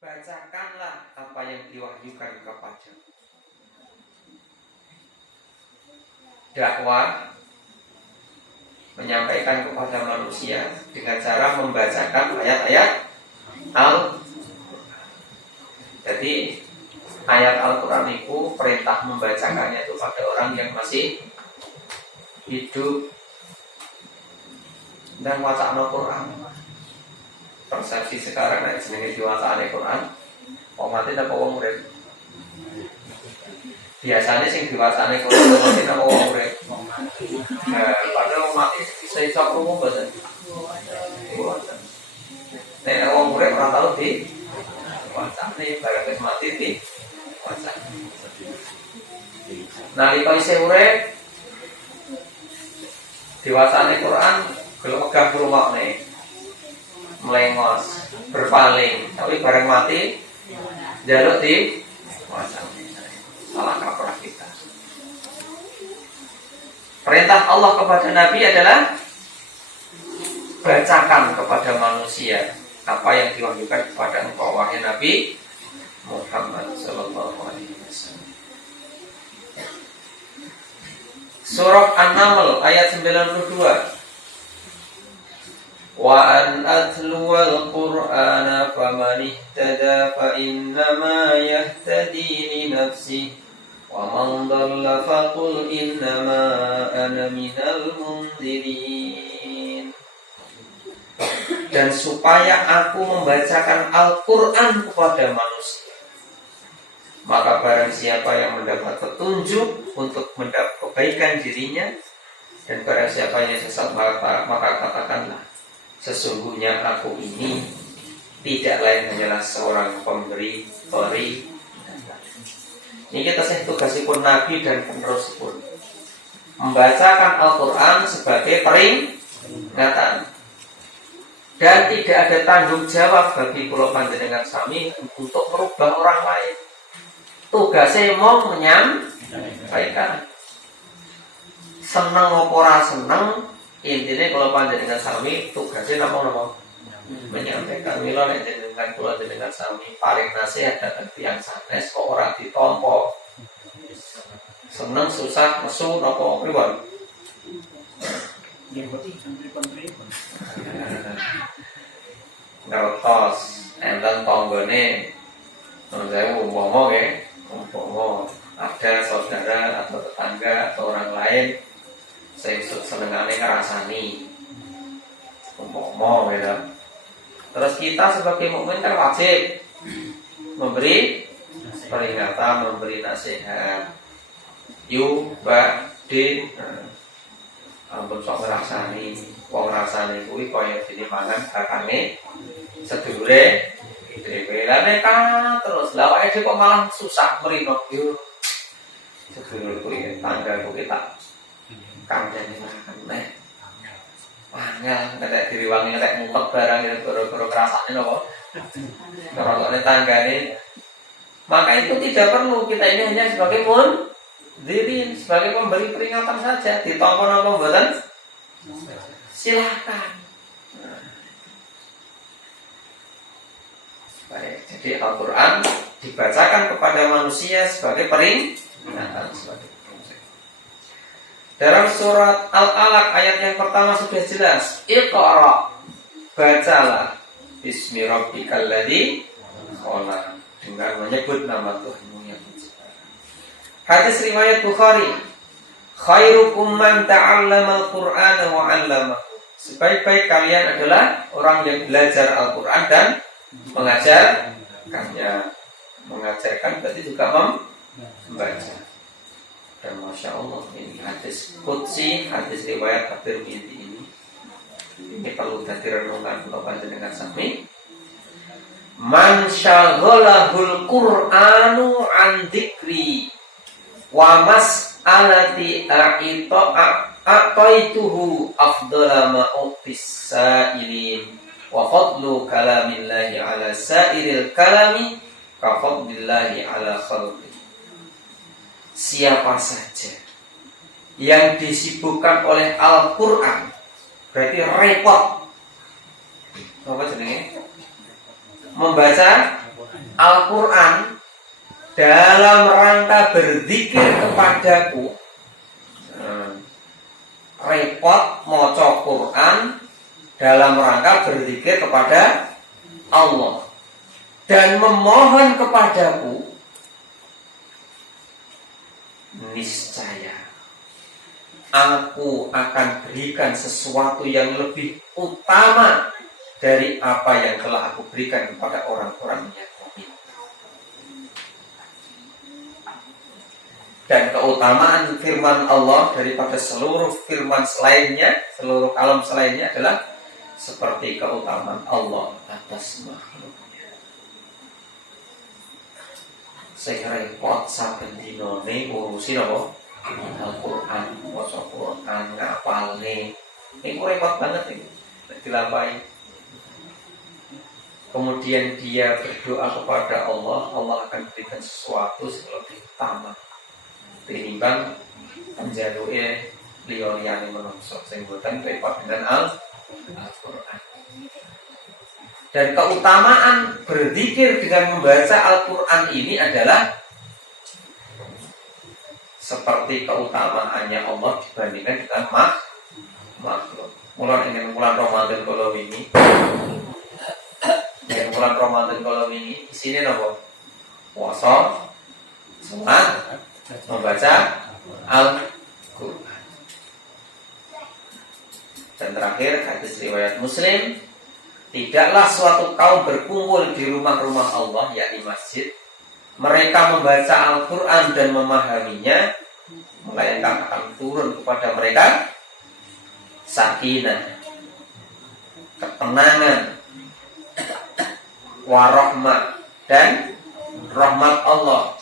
bacakanlah apa yang diwahyukan kepada. Dakwah menyampaikan kepada manusia dengan cara membacakan ayat-ayat Jadi ayat Al-Quran itu perintah membacakannya itu pada orang yang masih hidup dan wacana Al-Quran. Persepsi sekarang ada jenenge diwacana Al-Quran, wong mati apa wong urip? Biasanya sing diwacana Al-Quran mati apa wong urip? Padahal wong mati bisa iso krungu mboten. Nek wong urip ora tau di wacane barang wis mati di wacane. Nalika isih urip diwacane Quran gelem megah ngrungokne melengos berpaling, tapi bareng mati jaluk di wacane. Salah kaprah kita. Perintah Allah kepada Nabi adalah bacakan kepada manusia apa yang diwahyukan kepada engkau wahai Nabi Muhammad sallallahu alaihi wasallam. Surah An-Naml ayat 92. Wa an atluwal Qur'ana faman ihtada fa innama yahtadi li nafsihi wa man dhalla faqul innama ana minal mundzirin. Dan supaya aku membacakan Al-Quran kepada manusia, maka barang siapa yang mendapat petunjuk untuk mendapat kebaikan dirinya, dan barang siapa yang sesat maka katakanlah, sesungguhnya aku ini tidak lain hanyalah seorang pemberi peringatkan. Ini kita tugasipun Nabi dan penerusipun membacakan Al-Quran sebagai peringatan. Dan tidak ada tanggung jawab bagi kula panjenengan sami untuk merubah orang lain. Tugasnya mau menyampaikan. Seneng apa ora seneng, intinya kalau panjenengan sami tugasnya namung menyampaikan. Mila nek jenengan kula jenengan sami paring nasihat dhateng tiyang sanes kok ora ditampa. Seneng susah mesu napa priwon? Ngertos enten tanggane saya umpama ada saudara atau tetangga atau orang lain sing senengane ngrasani umpama gitu. Terus kita sebagai mukmin kan wajib memberi peringatan, memberi nasihat. Yu, Mbak, D, ampun sok ngrasani, wong ngrasani kuwi kaya dene mangan kakane sedulure dhewe. Lah nek terus lha awake kok malah susah mrino yo. Sedulur kuwi tangga kuwi tak kandhane makan nek. Wangel nek diriwangi nek ngumpet barang itu gara-gara krasane napa? Gara-gara tanggane. Maka itu tidak perlu, kita ini hanya sebagai mundzirin, sebagai pemberi peringatan saja. Ditampa napa mboten? Silakan. Baik, jadi Al-Quran dibacakan kepada manusia sebagai peringatan. Dalam surat Al-Alaq ayat yang pertama sudah jelas. Iqra, bacalah bismi rabbikal ladzi khalaq, dengan menyebut nama Tuhanmu yang mencipta. Hadis riwayat Bukhari. Khairukum man ta'allama al-Qur'ana wa 'allamahu. Sebaik-baik kalian adalah orang yang belajar Al-Quran dan mengajarkannya. Mengajarkan berarti juga membaca. Dan Masya Allah, ini hadis qudsi, hadis riwayat At-Tirmidzi ini perlu jadi renungan untuk panjenengan sami. Man syaghalahul Qur'anu an dzikri wa mas'alati a'taituhu afdhala ma u'tis sa'ilin wa fadlu kalamillahi ala sa'iril kalami ka fadlillahi ala khalqi. Siapa saja yang disibukkan oleh Al-Quran, berarti repot apa jenenge? Membaca Al-Quran dalam rangka berzikir kepadaku, repot maca Quran dalam rangka berzikir kepada Allah dan memohon kepadaku, niscaya aku akan berikan sesuatu yang lebih utama dari apa yang telah aku berikan kepada orang-orang yang mukmin. Dan keutamaan firman Allah daripada seluruh firman selainnya, seluruh kalam selainnya adalah seperti keutamaan Allah atas makhluknya. Sing repot saben dinane ngurusi napa? Al-Quran, maca Quran, ngapalne. Ini repot banget ini. Dilampahi. Kemudian dia berdoa kepada Allah, Allah akan berikan sesuatu yang lebih utama tinimbang penjaluke liya-liyane manungsa sing boten repot dengan Al-Quran. Dan keutamaan berzikir dengan membaca Al-Quran ini adalah seperti keutamaannya Allah dibandingkan dengan makhluk. Mulai bulan Ramadan kalau ini, yang bulan Ramadan kalau ini, di sini nopo puasa, sholat, membaca Al-Quran. Dan terakhir hadis riwayat Muslim, tidaklah suatu kaum berkumpul di rumah-rumah Allah, yakni masjid, mereka membaca Al-Quran dan memahaminya, melainkan akan turun kepada mereka sakinah, ketenangan, warahmah, dan rahmat Allah,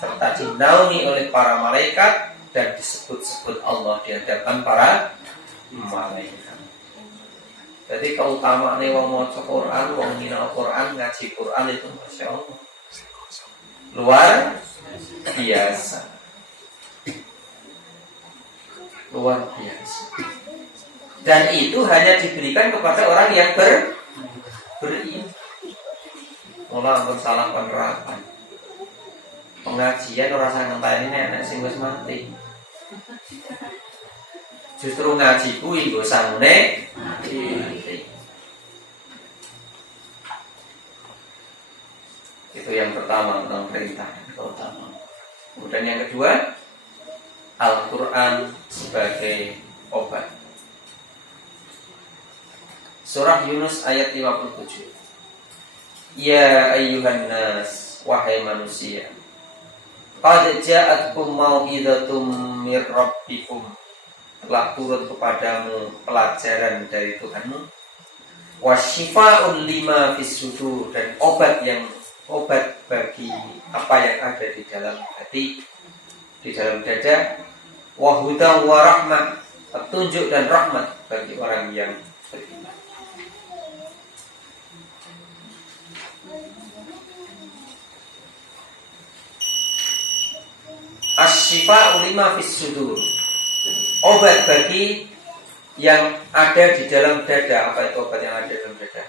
serta dinaungi oleh para malaikat dan disebut-sebut Allah di hadapan para malaikat. Jadi keutamaan wong maca Quran, wong nyinaos Quran, ngaji Quran itu Masya Allah luar biasa. Luar biasa. Dan itu hanya diberikan kepada orang yang beriman. Mula ampun salah penerapan. Pengajian ora usah ngenteni nek sing wis mati. Justru ngaji kuwi nggo sangune mati. Itu yang pertama tentang perintah pertama. Kemudian yang kedua, Al-Quran sebagai obat. Surah Yunus ayat 57. Ya ayyuhan nas, wahai manusia, qad ja'atkum mau'izatum mir rabbikum, telah turun kepadamu pelajaran dari Tuhanmu, wasyifa'un lima fis sudur, dan obat bagi apa yang ada di dalam hati, di dalam dada, wa hudan wa rahmah, petunjuk dan rahmat bagi orang yang beriman. Asy-syifa'u lima fis sudur, obat bagi yang ada di dalam dada. Apa itu obat yang ada di dalam dada?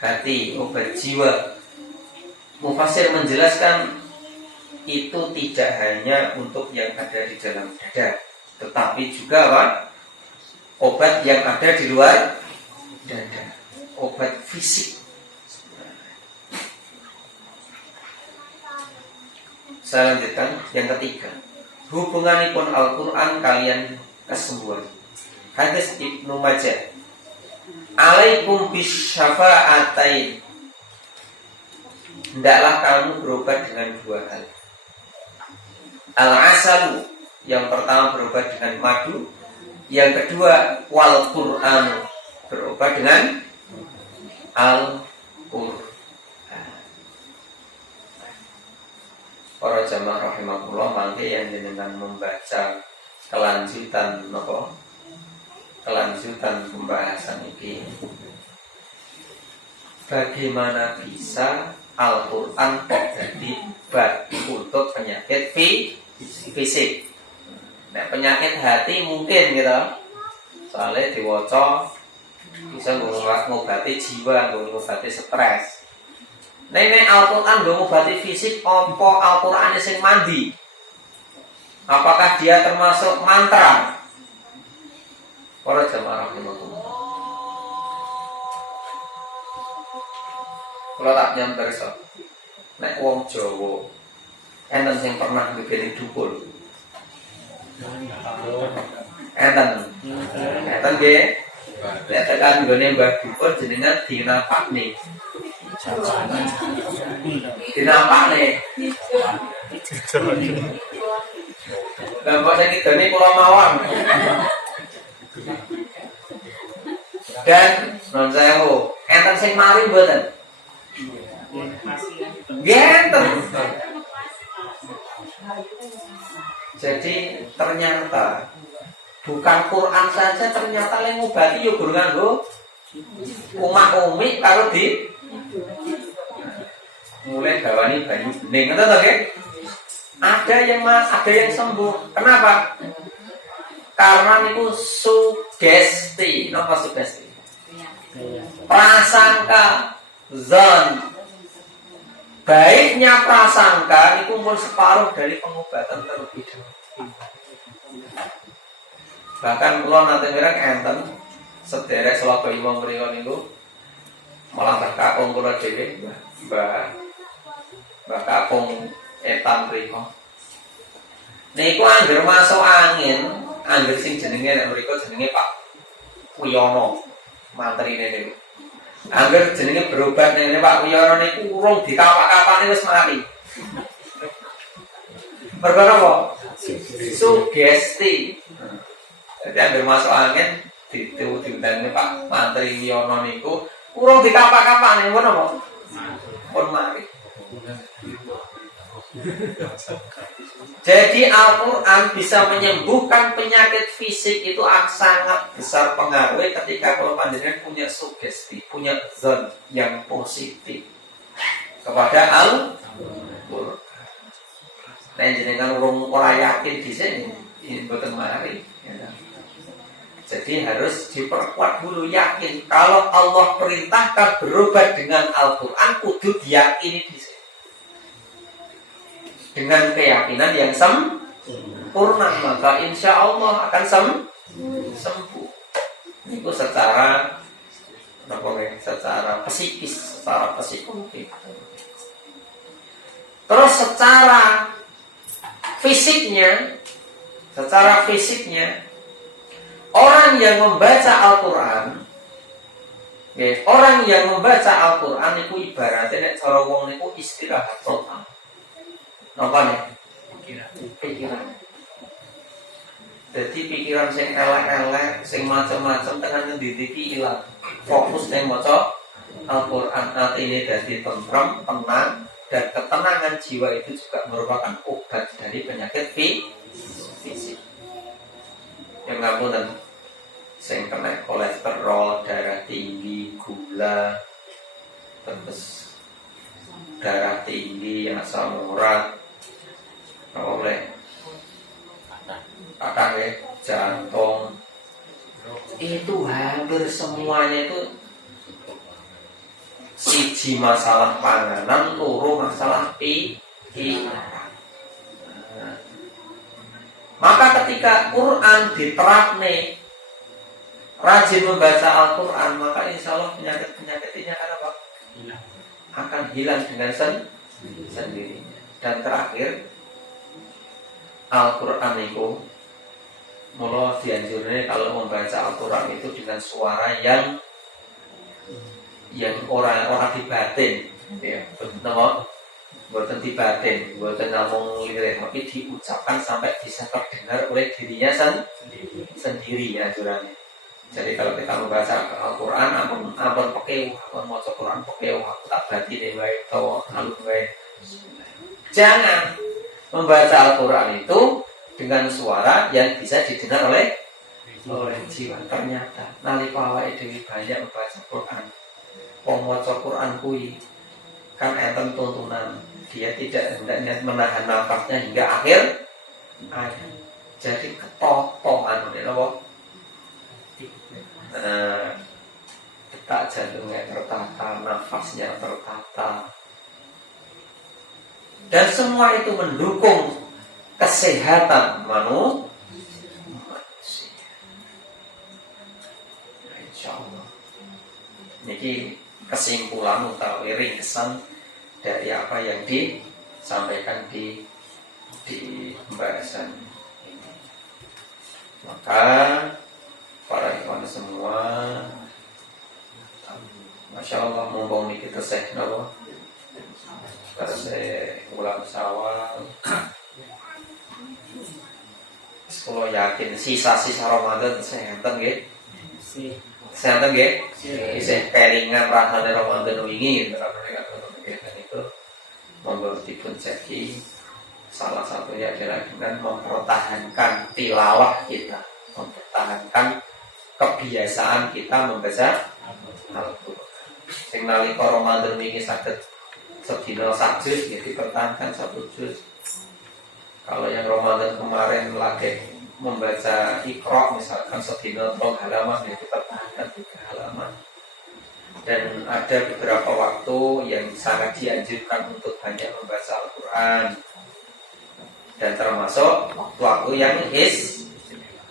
Hati, obat jiwa. Mufassir menjelaskan itu tidak hanya untuk yang ada di dalam dada, tetapi juga apa? Obat yang ada di luar dada, obat fisik. Saya lanjutkan yang ketiga, hubunganipun Al-Quran kalian kesembuhan. Hadis Ibnu Majah, alaikum bisyafa'atain, hendaklah kamu berobat dengan dua hal. Al-asalu, yang pertama berobat dengan madu, yang kedua wal Qur'an, berobat dengan Al-Qur'an. Para jamaah rahimahullah, mangke yang jenengan membaca kelanjutan pembahasan ini, bagaimana bisa Al-Quran kok jadi obat untuk penyakit fisik. Nah, penyakit hati mungkin gitu, soalnya diwaca bisa ngobati jiwa, ngobati stres. Nenek Al-Quran gak ngobati fisik, apa Al-Quran sing mandi? Apakah dia termasuk mantra? Para jamaah rahimahullah. Kalau tak nyamper so, nek wong Jawa, enten sing pernah ngegeni dukul. Enten nggih. Nek tekan nggone Mbah Dukul jenengan dinapakne. Dinapakne. Gambar yang ini Pulau Mawar. Dan non sewu, enten sing mari mboten? Enten. Jadi ternyata bukan Quran saja, ternyata yang ngobati yo guru nganggo umak-umik karo di mulai gawani banyu bening, ngoten to nggih? Ada yang sembuh. Kenapa? Karena niku sugesti. Napa sugesti? Prasangka, zon. Baiknya prasangka niku pun separuh dari pengobatan terlebih dahulu. Bahkan kula nate mireng enten sederek Surabaya wong mriku niku malah kakung kula dhewe Mbah Kakung Etan mriku. Niku angger masuk angin, angger sing jenenge nek mriku jenenge Pak Wiyono, mantrine niku. Angger jenenge berobat ning Pak Wiyono niku urung dikapak-kapane wis mati. Mergo apa? Sugesti. Jadi angger masuk angin diundang Pak Mantri Wiyono niku urung dikapak-kapane ngono apa? Pun mati. Jadi Al-Quran bisa menyembuhkan penyakit fisik itu sangat besar pengaruhnya ketika kalau panjenengan punya sugesti, punya zon yang positif kepada Al-Quran. Nah, jenengan orang yakin di sini, ini betul mari. Jadi harus diperkuat dulu yakin kalau Allah perintahkan berobat dengan Al-Quran, kudu diyakini di sini. Dengan keyakinan yang sempurna, maka insya Allah akan sembuh. Itu secara psikis, secara psikologis. Terus secara fisiknya, orang yang membaca Al-Quran, itu ibaratnya nek cara wong niku istirahat total. Apa nih? Pikiran. Jadi pikiran sing elek-elek, sing macam-macam tengah ngedidiki ilang. Fokus nang maca Al-Quran, atine dadi tentrem, tenang, dan ketenangan jiwa itu juga merupakan obat dari penyakit fisik. Yang ngapunten, sing kena kolesterol, darah tinggi, gula, terus darah tinggi, asam urat, oleh kakak jantung, itu hampir semuanya itu siji masalah panganan, loro masalah pikiran. Maka ketika Quran diterapne, rajin membaca Al-Quran, maka insya Allah penyakit-penyakit ini akan apa? Akan hilang dengan sendirinya. Dan terakhir, Al-Quran itu mula dianjurnya kalau membaca Al-Quran itu dengan suara yang orang dibatin, ya, betul, bukan dibatin, bukan ngomong lirik, tapi diucapkan sampai bisa terdengar oleh dirinya sendiri ya anjurannya. Jadi kalau kita membaca Al-Quran, ampun pekeu, ampun maca Quran pekeu, aku tak batine wae utawa alun wae. Jangan membaca Al-Quran itu dengan suara yang bisa didengar oleh jiwa. Ternyata nalika awake dhewe banyak membaca Quran, wong maca Quran kuwi kan enten tuntunan, dia tidak hendaknya menahan nafasnya hingga akhir ayat. Jadi ketoto napa? Detak jantungnya tertata, nafasnya tertata, dan semua itu mendukung kesehatan manusia. Insya Allah. Ini kesimpulan utawi ringkesan dari apa yang disampaikan di pembahasan ini. Maka para ikhwan semua, Masya Allah, mumpung kita seh napa terus ulang sawal. Kalau yakin sisa-sisa Ramadan saya enten nggih. Saya enten nggih. Isih kelingan rasane Ramadan wingi dan itu monggo dipun ceki. Salah satunya adalah dengan mempertahankan tilawah kita, mempertahankan kebiasaan kita membaca Al-Qur'an. Sing nalika Ramadan wingi saged sedina sak juz ya dipertahankan 1 juz. Kalau yang Ramadan kemarin lagi membaca Iqra misalkan sedina 3 halaman ya dipertahankan 3 halaman. Dan ada beberapa waktu yang sangat dianjurkan untuk banyak membaca Al-Qur'an. Dan termasuk waktu yang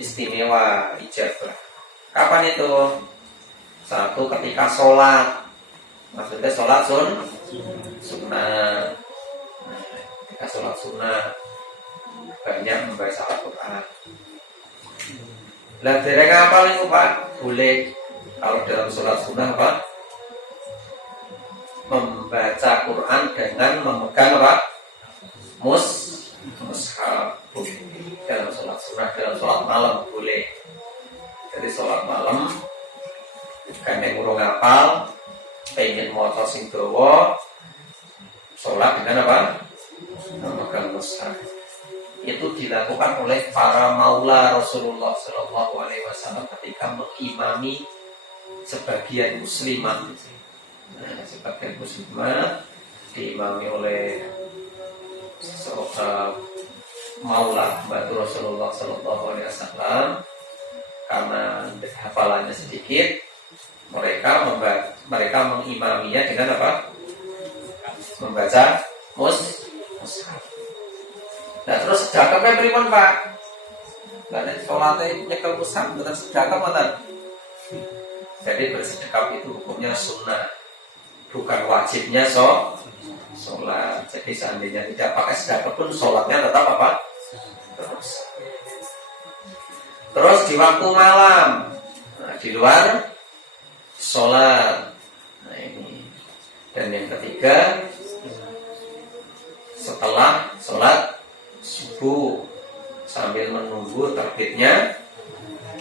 istimewa ijabah. Kapan itu? Satu, ketika sholat. Maksudnya sholat sunnah. Ketika sholat sunnah banyak membaca Al-Quran. Lah dereng apa itu Pak? Boleh kalau dalam sholat sunnah Pak membaca Quran dengan memegang apa? Mushaf. Dalam sholat sunnah, dalam sholat malam boleh. Jadi sholat malam kan yang urung ngapal pengen motor sing dawa sholat dengan apa? Memegang mushaf. Itu dilakukan oleh para maula Rasulullah Shallallahu Alaihi Wasallam ketika mengimami sebagian muslimat. Nah, sebagian muslimat diimami oleh maula bantu Rasulullah Shallallahu Alaihi Wasallam. Karena hafalannya sedikit, mereka mengimaminya dengan apa? Membaca mushaf. Nah terus sedekahnya pripun Pak? Lah nek salate nyekel mushaf mboten sedekah mboten. Jadi bersedekah itu hukumnya sunnah, bukan wajibnya sholat. Jadi seandainya tidak pakai sedekah pun sholatnya tetap apa? Terus di waktu malam, nah, di luar sholat. Nah ini. Dan yang ketiga, setelah sholat subuh sambil menunggu terbitnya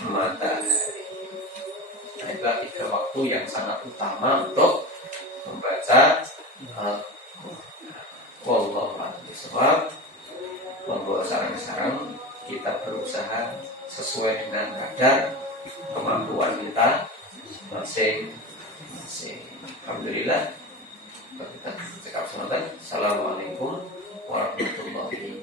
matahari. Nah itulah 3 waktu yang sangat utama untuk membaca Wallahu a'lam bishawab. Membawa sarang-sarang kita berusaha sesuai dengan kadar kemampuan kita masing-masing. Alhamdulillah. Kita cekap semata. Assalamualaikum warahmatullahi wabarakatuh.